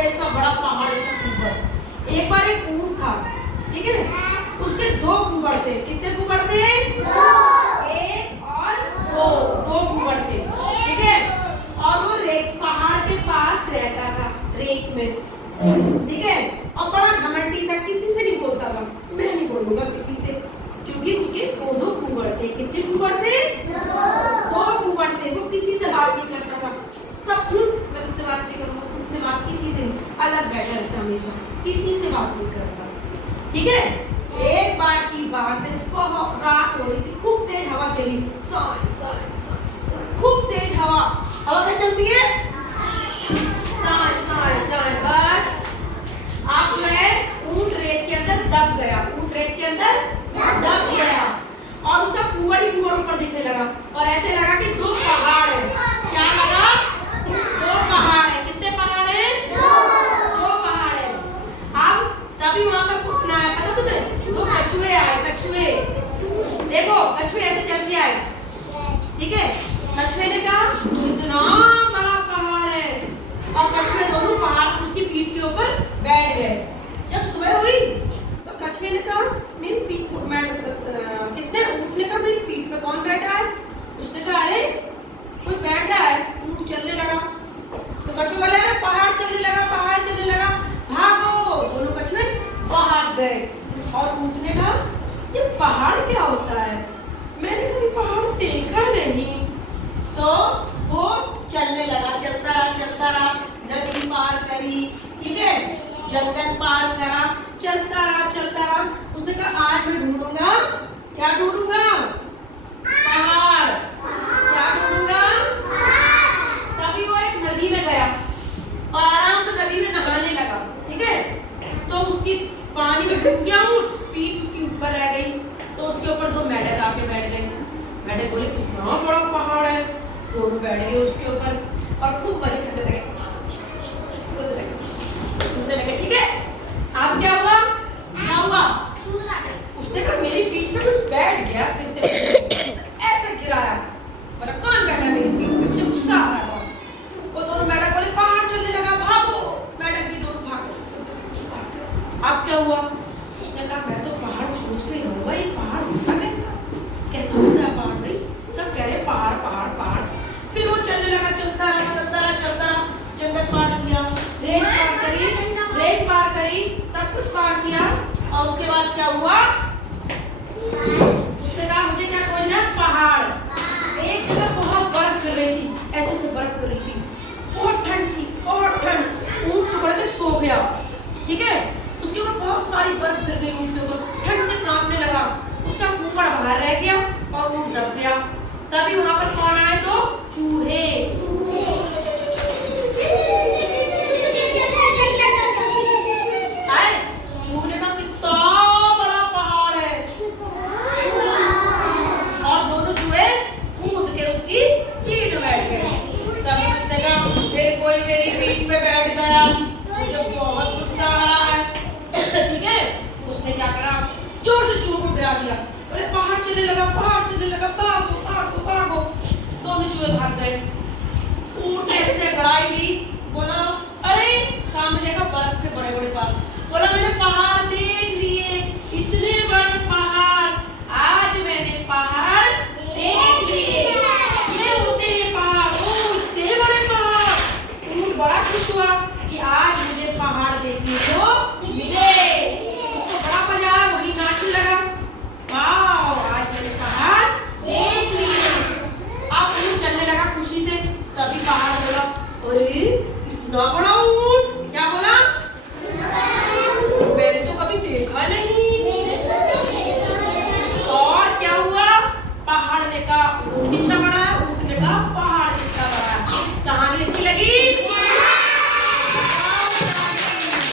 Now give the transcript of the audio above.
ऐसा बड़ा पहाड़ जैसा कुबर। एक बार एक ऊंट था, ठीक है, उसके दो कुबर थे। कितने कुबर थे? एक और दो कुबर थे, ठीक है। और वो पहाड़ के पास रहता था, रेत में, ठीक है। और बड़ा घमंडी था, किसी से नहीं बोलता था। मैं नहीं बोलूंगा किसी से, क्योंकि उसके दो कुबर थे। कितने कुबर थे? दो कुबर थे। वो किसी से बात नहीं करता था। सब मैं तुमसे बात नहीं करूंगा, तुमसे बात किसी से नहीं, अलग बैठा रहता हमेशा, किसी से बात नहीं करता, ठीक है। एक बार की बात है, बहुत रात हो रही थी, खूब तेज हवा चली, खूब तेज हवा। हवा क्या चलती है? बस आप जो है ऊंट रेत के अंदर दब गया, ऊंट रेत के अंदर दब गया और उसका कुबड़ ही कुबड़ ऊपर दिखने लगा और ऐसे लगा कि दो पहाड़ है। क्या लगा? दो पहाड़ है। कितने पहाड़ है? दो पहाड़ है। अब तभी वहां पर कौन आया पता तुम्हें? दो कछुए आए। कछुए, देखो कछुए ऐसे चल के आए, ठीक है। कछुए ने कहा इतना बड़ा पहाड़ है, और कछुए दोनों पहाड़ उसकी पीठ के ऊपर बैठ गए। जब सुबह हुई तो कछुए ने कहा मेरी पीठ किसने? ऊंट ने कहा मेरी पीठ पे कौन बैठा है? उसने कहा अरे कोई बैठा है। ऊंट चलने लगा तो कछुए बोले अरे पहाड़ चलने लगा, पहाड़ चलने लगा, भागो। दोनों कछुए भाग गए और ऊंट ने कहा ये पहाड़ क्या होता है? मैंने कभी पहाड़ देखा नहीं। तो वो चलने लगा, चलता रहा, नदी पार करी, ठीक है, जंगल पार करा, चलता रहा। उसने कहा आज मैं ढूंढूंगा, क्या ढूंढूंगा? पहाड़। क्या ढूंढूंगा? तभी वो एक नदी में गया और आराम से नदी में नहाने लगा, ठीक है। तो उसकी पानी में डूब गया, पीठ उसकी ऊपर रह गई। तो उसके ऊपर दो मेढक आके बैठ गए। मेढक बोले कितना बड़ा पहाड़ है। दोनों बैठ गए उसके ऊपर और खूब मजे करने लगे, ठीक है। अब क्या हुआ? उसने कहा मेरी पीठ पे कुछ बैठ गया, फिर से ऐसे गिराया, बोला कौन बैठा मेरी पीठ पे? मुझे गुस्सा आ रहा है। वो दोनों मेढक बोले पहाड़ चलने लगा, भागो। मेढक भी दोनों भागे। अब क्या हुआ? उसने कहा मैं तो पहाड़ सोच के रहूंगा, ये पहाड़ होता कैसा होता है पहाड़? भाई सब कह रहे पहाड़ पहाड़ पहाड़। फिर वो चलने लगा, चलता रहा, जंगल पार किया, रेत पार करी, सब कुछ पार किया। और उसके बाद क्या हुआ? उसने कहा मुझे क्या खोजना? पहाड़। एक जगह बहुत बर्फ गिर रही थी, ऐसे बर्फ गिर रही थी, बहुत ठंड थी, बहुत ठंड। ऊंट से बढ़ के सो गया, ठीक है। उसके ऊपर बहुत सारी बर्फ गिर गई, ऊंट के ऊपर ठंड से कांपने लगा। उसका कुबड़ बाहर रह गया और ऊंट दब गया। तभी वहां पर कौन आए? तो चूहे। आए चूहे का कितना बड़ा पहाड़ है, और दोनों चूहे कूद के उसकी पीठ में बैठ गए। तभी उसने कहा फिर कोई मेरी पीठ पे बैठ गया, मुझे बहुत गुस्सा आ रहा है, ठीक है। उसने क्या करा? जोर से चूहों को गिरा दिया। अरे पहाड़ चलने लगा, भागो भागो भागो। दोनों चूहे भाग गए। ऊंट ने से बड़ाई ली, बोला अरे सामने देखा बर्फ के बड़े बड़े पहाड़, बोला मैंने पहाड़ देख लिए, इतने बड़े पहाड़, आज मैंने पहाड़ देख लिए, ये होते हैं पहाड़। ओ इतने बड़े पहाड़। ऊंट बड़ा खुश हुआ कि आज मुझे पहाड़ देखने को मिले। उसको बड़ा मजा आया, वही नाचने लगा, वाह आज मैंने पहाड़ देख लिए। अब ऊंट चलने लगा खुशी से। तभी पहाड़ बोला अरे इतना बड़ा